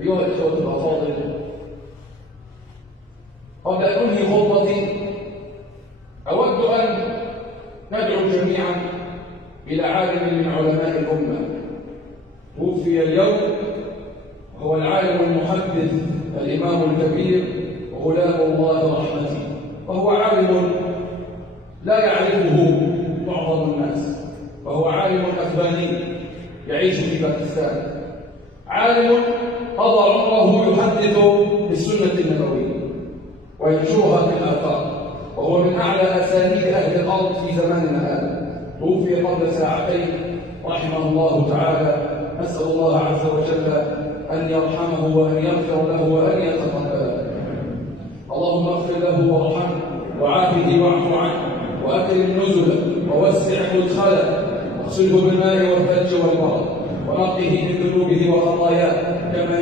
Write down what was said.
أيها الإخوة الأفاضل، قبل أن أنهي خطبتي أود أن ندعو جميعا إلى عالم من علماء الأمة توفي اليوم، وهو العالم المحدث الإمام الكبير وغلام الله رحمته، وهو عالم لا يعرفه معظم الناس، وهو عالم أفغاني يعيش في باكستان، عالم قضى عمره يحدث بالسنة النبوية وينشرها في الآفاق، وهو من أعلى أسانيد أهل الأرض في زماننا هذا. توفي قبل ساعتين رحمه الله تعالى. نسأل الله عز وجل أن يرحمه وأن يغفر له وأن يتقبله. اللهم اغفر له وارحمه وعافه واعف عنه وأكرم نزله ووسع مدخله واغسله بالماء والثلج والبرد ونقه من ذنوبه وخطاياه كما